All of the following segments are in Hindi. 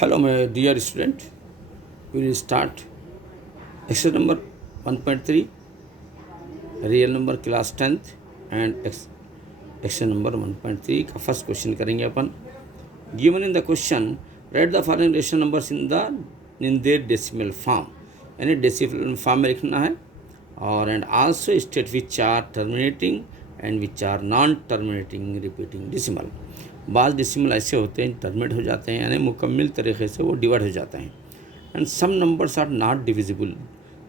Hello, my dear student. We will start exercise number 1.3, real number class 10th and exercise number 1.3 का फर्स्ट क्वेश्चन करेंगे अपन. Given in the question, write the following rational numbers in their decimal form. यानी डेसिमल फॉर्म में लिखना है और and also state which are terminating and which are non terminating repeating decimal. बाज़ डेसिमल ऐसे होते हैं टर्मिनेट हो जाते हैं यानी मुकम्मल तरीके से वो डिवाइड हो जाते हैं. And some numbers are not divisible,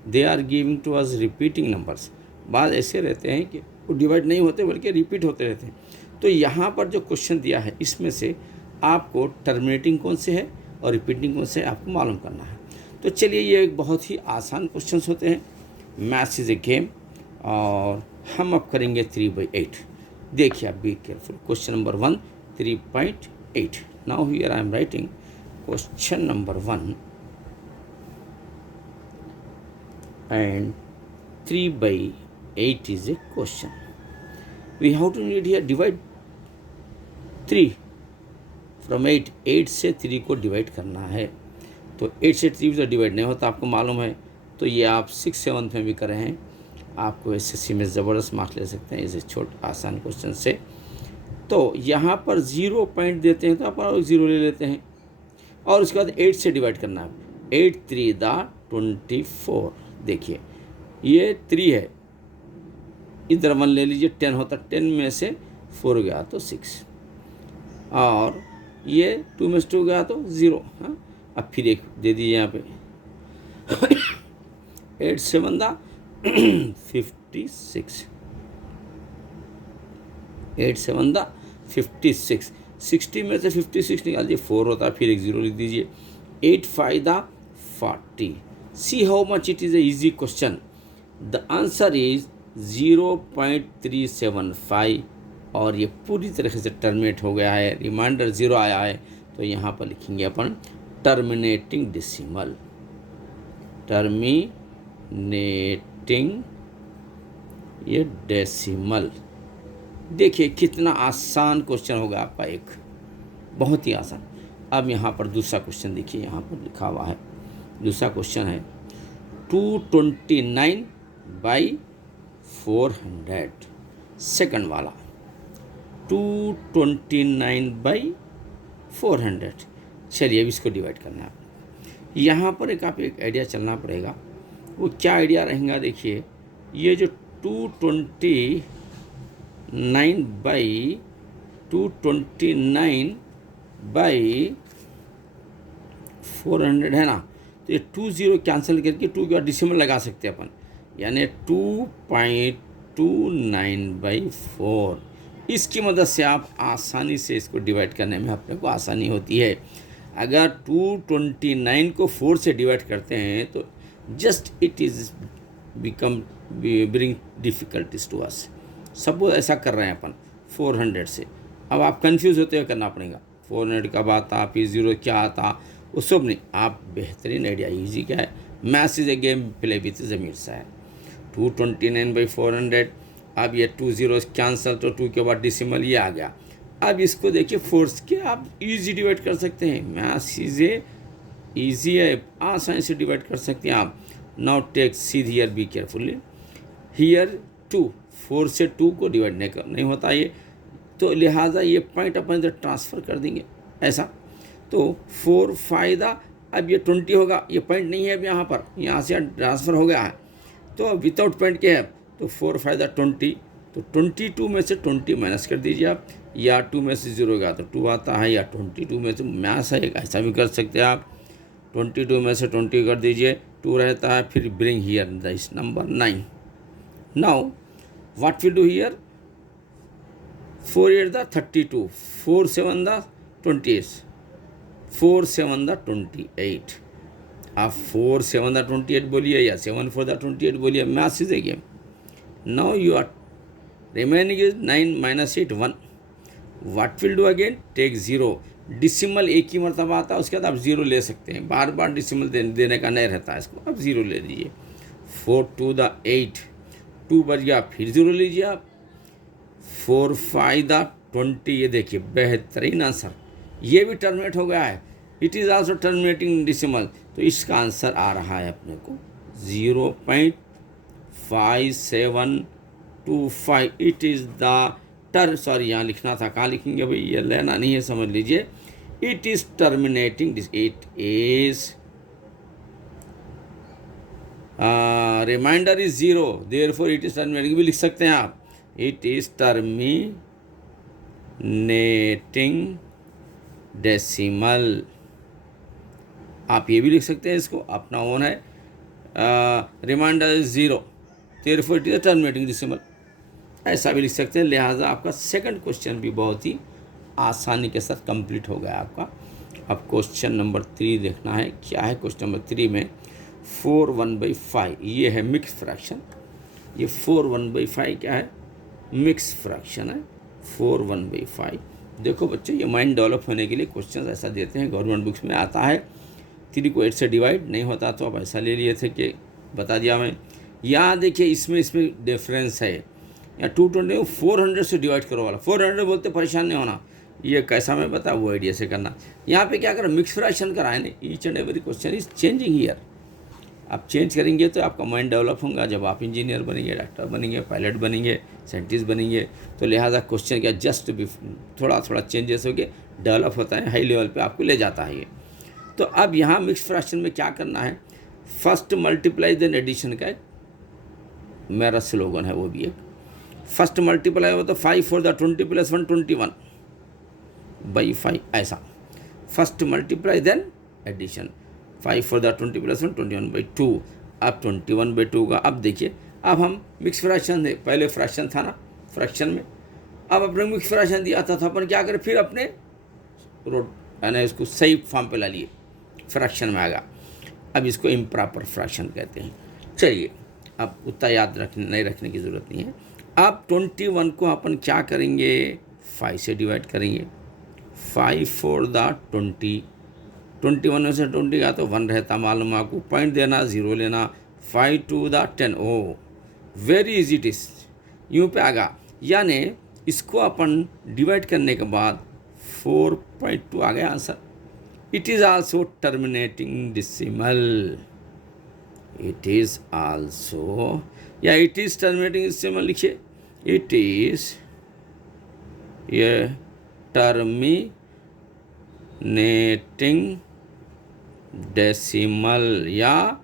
they are giving to us repeating numbers. बाज़ ऐसे रहते हैं कि वो डिवाइड नहीं होते बल्कि रिपीट होते रहते हैं. तो यहाँ पर जो क्वेश्चन दिया है इसमें से आपको टर्मिनेटिंग कौन से है और रिपीटिंग कौन से है आपको मालूम करना है. तो चलिए ये एक बहुत ही आसान क्वेश्चंस होते हैं. मैथ्स इज़ ए गेम और हम अब करेंगे 3/8. देखिए आप be careful. Question number 1 3.8. Now here I am writing question number 1 and 3/8 is a question. We have to need here divide 3 from 8. 8 से 3 को डिवाइड करना है. तो 8 से 3 तो डिवाइड नहीं होता आपको मालूम है. तो ये आप 6 7 में भी कर रहे हैं. आपको SSC में ज़बरदस्त मार्क्स ले सकते हैं इस छोटे आसान क्वेश्चन से. तो यहाँ पर 0 पॉइंट देते हैं तो आप 0 ले लेते हैं और उसके बाद 8 से डिवाइड करना है. 8 3 24. देखिए ये 3 है, इधर 1 ले लीजिए, 10 होता. 10 में से 4 गया तो 6 और ये 2 में से 2 गया तो 0. हाँ, अब फिर एक दे दीजिए यहाँ पे 8 7 56. 8 7 56. 60 में से 56 निकाल दीजिए, 4 होता. फिर एक 0 लिख दीजिए. 8 5 40. See how much it is a easy question. The answer is 0.375 और ये पूरी तरीके से टर्मिनेट हो गया है. रिमाइंडर 0 आया है तो यहाँ पर लिखेंगे अपन टर्मिनेटिंग डेसिमल. टर्मिनेटिंग ये डेसिमल. देखिए कितना आसान क्वेश्चन होगा आपका, एक बहुत ही आसान. अब यहाँ पर दूसरा क्वेश्चन देखिए, यहाँ पर लिखा हुआ है. दूसरा क्वेश्चन है 229/400. सेकंड वाला 229/400. चलिए अब इसको डिवाइड करना है. यहाँ पर एक आप एक आइडिया चलना पड़ेगा. वो क्या आइडिया रहेगा देखिए. ये जो 229/400 है ना. तो ये 2 0 कैंसिल करके 2 के बाद डिसिमल लगा सकते हैं अपन, यानी 2.29/4. इसकी मदद से आप आसानी से इसको डिवाइड करने में अपने को आसानी होती है. अगर 229 को 4 से डिवाइड करते हैं तो just it is become bring difficulties to us. सब ऐसा कर रहे हैं अपन 400 से. अब आप कंफ्यूज होते हुए करना पड़ेगा 400 कब आता, फिर 0 क्या आता, वो सब नहीं. आप बेहतरीन आइडिया ईजी क्या है. Maths is a game play with ज़मीर सा है. 229/400. अब ये 2 0 कैंसल तो 2 के बाद डिसिमल ये आ गया. अब इसको देखिए फोर्स के आप इजी डिवाइड कर सकते हैं. मैथ्स ईजी है, आसानी से डिवाइड कर सकते हैं आप. Now take see here, be carefully. Here 2 4 से 2 को डिवाइड नहीं होता ये, तो लिहाजा ये पॉइंट अपन इधर ट्रांसफ़र कर देंगे ऐसा. तो 4 5 अब ये 20 होगा. ये पॉइंट नहीं है अब यहाँ पर, यहाँ से ट्रांसफ़र हो गया है तो विदाउट पॉइंट के है. तो 4 5 20. तो 22 में से 20 माइनस कर दीजिए आप, या 2 में से 0 गया तो 2 आता है, या 22 में से मैथ्स है ऐसा भी कर सकते हैं आप. 22 में से 20 कर दीजिए, 2 रहता है. फिर bring here this number 9. Now what will do here. 4 8 32. 4 7 28. 4 7 28. आप 4 7 28 बोलिए या 7 4 28 बोलिए. Maths is a game. Now you are remaining is 9 - 8 1. What will do again, take 0. Decimal एक ही मरतबा आता है, उसके बाद आप 0 ले सकते हैं. बार बार डिसिमल देने का नहीं रहता है इसको. अब 0 ले लीजिए. 4 2 8. 2 बच गया, फिर 0 लीजिए आप. 4 5 20. ये देखिए बेहतरीन आंसर. ये भी टर्मिनेट हो गया है. It is also terminating decimal, तो इसका आंसर आ रहा है अपने को 0.5725। इट इज़ द सॉरी यहाँ लिखना था, कहाँ लिखेंगे भाई, ये लेना नहीं है, समझ लीजिए। It is terminating, it is reminder is zero, therefore it is terminating भी लिख सकते हैं आप। इट इज़ टर्मिनेटिंग डेसिमल, आप ये भी लिख सकते हैं, इसको अपना ओन है। Reminder is zero, therefore it is terminating decimal, ऐसा भी लिख सकते हैं। लिहाजा आपका सेकंड क्वेश्चन भी बहुत ही आसानी के साथ कंप्लीट हो गया आपका। अब क्वेश्चन नंबर 3 देखना है, क्या है क्वेश्चन नंबर 3 में 4/1/5, ये है मिक्स फ्रैक्शन। ये 4/1/5 क्या है, मिक्स फ्रैक्शन है 4/1/5। देखो बच्चों, ये माइंड डेवलप होने के लिए क्वेश्चन ऐसा देते हैं, गवर्नमेंट बुक्स में आता है। 3 को 8 से डिवाइड नहीं होता तो अब ऐसा ले लिए थे कि बता दिया मैं। यहाँ देखिए इसमें डिफरेंस है, या 220 400 से डिवाइड करो वाला, 400 बोलते परेशान नहीं होना, ये कैसा मैं बता वो आइडिया से करना। यहाँ पे क्या करें, मिक्स फ्रैक्शन कराए ना, each and every question is changing here. आप चेंज करेंगे तो आपका माइंड डेवलप होगा, जब आप इंजीनियर बनेंगे, डॉक्टर बनेंगे, पायलट बनेंगे, साइंटिस्ट बनेंगे, तो लिहाजा क्वेश्चन क्या जस्ट भी थोड़ा थोड़ा चेंजेस होके डेवलप होता है, हाई लेवल पे आपको ले जाता है ये। तो अब यहाँ मिक्स फ्रैक्शन में क्या करना है, फर्स्ट मल्टीप्लाई देन एडिशन का मेरा स्लोगन है, वो भी एक फर्स्ट मल्टीप्लाई हो तो 5 4 20 + 1 21/5, ऐसा फर्स्ट मल्टीप्लाई देन एडिशन, 5 4 20 + 1 21/2। अब 21/2 का, अब देखिए अब हम मिक्स फ्रैक्शन है, पहले फ्रैक्शन था ना फ्रैक्शन में, अब अपने मिक्स फ्रैक्शन दिया था तो अपन क्या करें, फिर अपने रोड यानी इसको सही फॉर्म पे ला लिए, फ्रैक्शन में आ गया। अब इसको इम्प्रॉपर फ्रैक्शन कहते हैं। चलिए अब उतना याद नहीं रखने की ज़रूरत नहीं है। अब 21 को अपन क्या करेंगे, 5 से डिवाइड करेंगे, 5 4 20, 21 में से 20 का तो 1 रहता, मालूम आपको, पॉइंट देना, 0 लेना, 5 2 10, ओ वेरी इजी इट इज, यूँ पे आगा, यानी इसको अपन डिवाइड करने के बाद 4.2 आ गया answer. It is also terminating decimal, it is also, या इट इज़ टर्मिनेटिंग डेसिमल लिखिए, इट इज़ ये टर्मिनेटिंग डेसिमल, या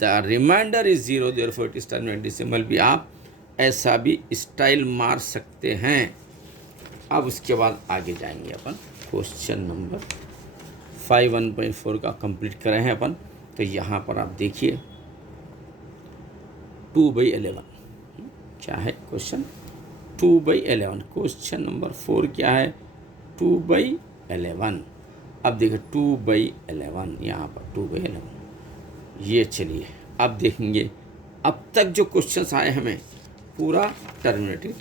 the reminder is 0 therefore it is terminating decimal, भी आप ऐसा भी स्टाइल मार सकते हैं। अब उसके बाद आगे जाएंगे अपन, क्वेश्चन नंबर 5 1.4 का कंप्लीट करें हैं अपन। तो यहाँ पर आप देखिए 2/11 क्या है क्वेश्चन, 2/11, क्वेश्चन नंबर 4 क्या है, 2/11। अब देखिए 2/11, यहाँ पर 2/11, ये चलिए अब देखेंगे, अब तक जो क्वेश्चंस आए हमें पूरा टर्मिनेटिंग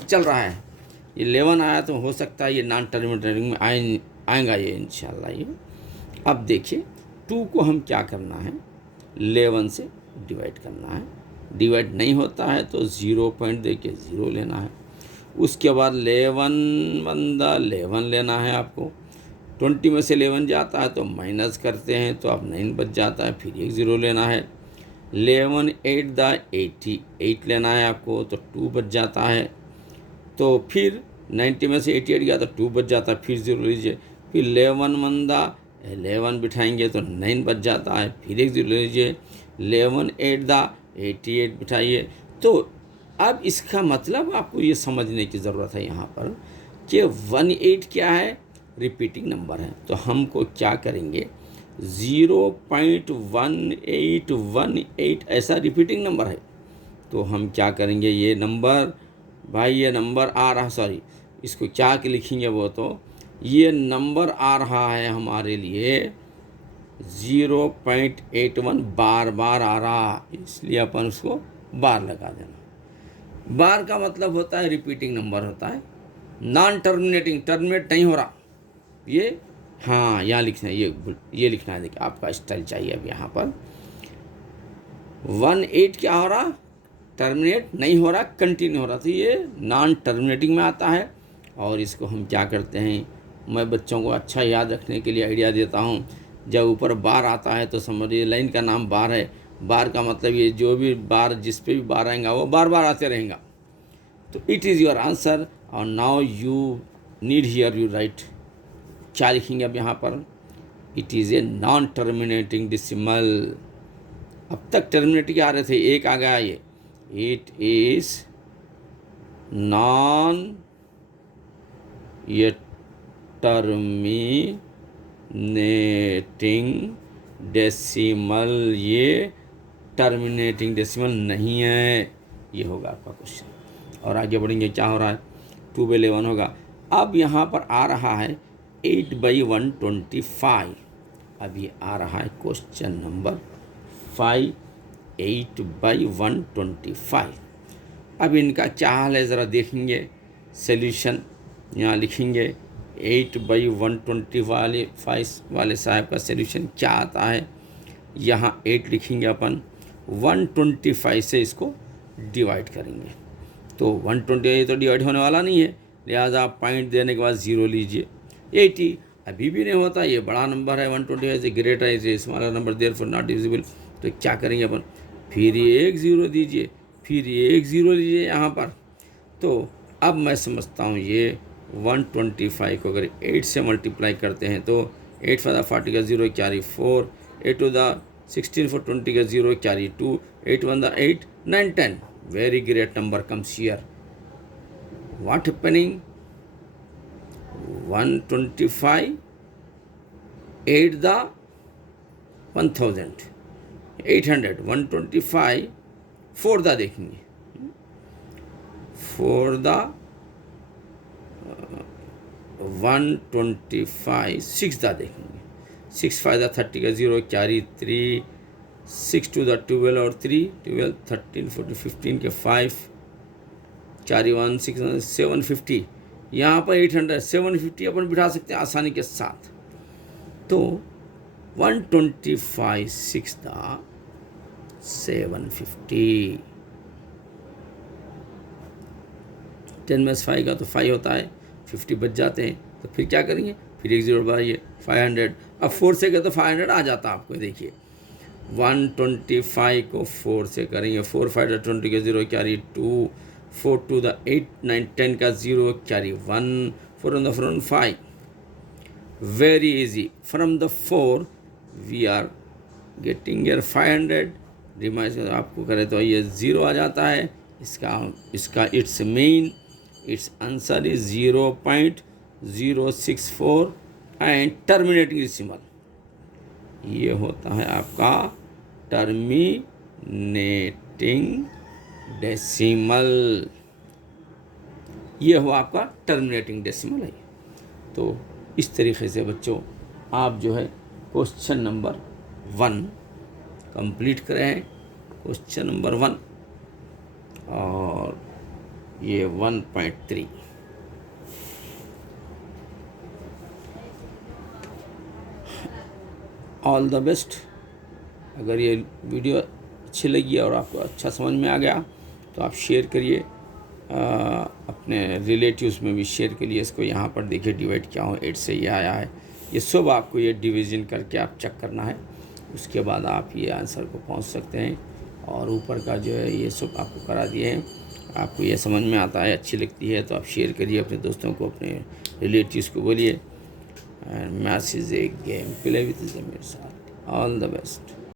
चल रहा है। ये 11 आया तो हो सकता है ये नॉन टर्मिनेटिंग में आएगा ये इंशाल्लाह ये। अब देखिए 2 को हम क्या करना है, 11 से डिवाइड करना है, डिवाइड नहीं होता है तो 0 पॉइंट दे के 0 लेना है। उसके बाद 11 लेना है आपको, 20 में से 11 जाता है तो माइनस करते हैं तो अब 9 बच जाता है, फिर एक 0 लेना है। 11 8 88 लेना है आपको, तो 2 बच जाता है, तो फिर 90 में से 88 गया तो 2 बच जाता है, फिर 0 लीजिए, फिर 11 11 बिठाएंगे तो 9 बच जाता है, फिर एक 0 लीजिए, 11 8 88 बिठाइए। तो अब इसका मतलब आपको ये समझने की ज़रूरत है यहाँ पर कि 18 क्या है, रिपीटिंग नंबर है, तो हमको क्या करेंगे, 0.1818 ऐसा रिपीटिंग नंबर है, तो हम क्या करेंगे, ये नंबर भाई ये नंबर आ रहा, सॉरी इसको क्या लिखेंगे, वो तो ये नंबर आ रहा है हमारे लिए 0.81, बार बार आ रहा, इसलिए अपन उसको बार लगा देना। बार का मतलब होता है रिपीटिंग नंबर होता है, नॉन टर्मिनेटिंग, टर्मिनेट नहीं हो रहा ये, हाँ यहाँ लिखना है, ये लिखना है, देखिए आपका स्टाइल चाहिए। अब यहाँ पर 18 क्या हो रहा, टर्मिनेट नहीं हो रहा, कंटिन्यू हो रहा, तो ये नॉन टर्मिनेटिंग में आता है। और इसको हम क्या करते हैं, मैं बच्चों को अच्छा याद रखने के लिए आइडिया देता हूँ। जब ऊपर बार आता है तो समझिए लाइन का नाम बार है। बार का मतलब ये जो भी बार जिस पे भी बार आएगा वो बार बार आते रहेगा। तो इट इज़ योर आंसर। और now you need here you right. क्या लिखेंगे अब यहाँ पर? It is a non terminating decimal. अब तक टर्मिनेटिंग आ रहे थे, एक आ गया ये। इट इज़ नॉन ये टर्मिनेटिंग डेसिमल, ये टर्मिनेटिंग डेसिमल नहीं है। ये होगा आपका क्वेश्चन। और आगे बढ़ेंगे, क्या हो रहा है? 2/11 होगा। अब यहाँ पर आ रहा है 8/125। अब ये आ रहा है क्वेश्चन नंबर 5, 8/125। अब इनका क्या हाल है ज़रा देखेंगे। सॉल्यूशन यहाँ लिखेंगे। 8/125 वाले साहब का सॉल्यूशन क्या आता है? यहाँ 8 लिखेंगे अपन, 125 से इसको डिवाइड करेंगे। तो 120 तो डिवाइड होने वाला नहीं है, लिहाजा आप पॉइंट देने के बाद 0 लीजिए। 80 अभी भी नहीं होता, ये बड़ा नंबर है। 125 से ग्रेटर है, इसे smaller number therefore not divisible. तो क्या करेंगे अपन? फिर ये एक 0 दीजिए, फिर ये एक 0 लीजिए यहाँ पर। तो अब मैं समझता हूँ ये 125 को अगर 8 से मल्टीप्लाई करते हैं तो 8 for the 40 का 0 कैरी 4, 8 to the 16 for 20 का 0 carry 2, 8 1 the 8, 9 10। Very great number comes here. What happening? 125, 8 the 1000, 800, 125, 4 the देखेंगे, 4 the 125, 6 दा देखेंगे, 6 5 दा 30 का 0 कैरी 3, 6 2 दा 12 और 3 12, 13 14 15 के 5 कैरी 1 6 750। यहाँ पर 800 750 अपन बिठा सकते हैं आसानी के साथ। तो 125 6 दा 750। 10 में 5 का तो 5 होता है, 50 बच जाते हैं। तो फिर क्या करेंगे? फिर एक 0 बढ़ाइए, 500। अब 4 से गए तो 500 आ जाता आपको। देखिए 125 को 4 से करेंगे, 4 5 20 के 0 कैरी 2, 4 2 द 8 9 10 का 0 carry 1, 4 on the front 5। Very easy. From the 4 we are getting here 500। Remind आपको करें तो ये 0 आ जाता है। इसका it's main, it's answer is 0.064 and terminating decimal. ये होता है आपका टर्मिनेटिंग डेसिमल। ये हुआ आपका टर्मिनेटिंग डेसिमल है। तो इस तरीके से बच्चों आप जो है क्वेश्चन नंबर 1 कंप्लीट करें। क्वेश्चन नंबर 1 और ये 1.3। All the best. अगर ये वीडियो अच्छी लगी और आपको अच्छा समझ में आ गया तो आप शेयर करिए, अपने रिलेटिव्स में भी शेयर करिए इसको। यहाँ पर देखिए डिवाइड क्या हो, 8 से ये आया है। ये सब आपको ये डिवीज़न करके आप चेक करना है, उसके बाद आप ये आंसर को पहुँच सकते हैं। और ऊपर का जो है ये सब आपको करा दिए हैं। आपको ये समझ में आता है, अच्छी लगती है तो आप शेयर करिए अपने दोस्तों को, अपने रिलेटिव्स को बोलिए। Maths is a game, play with मेरे साथ। All the best.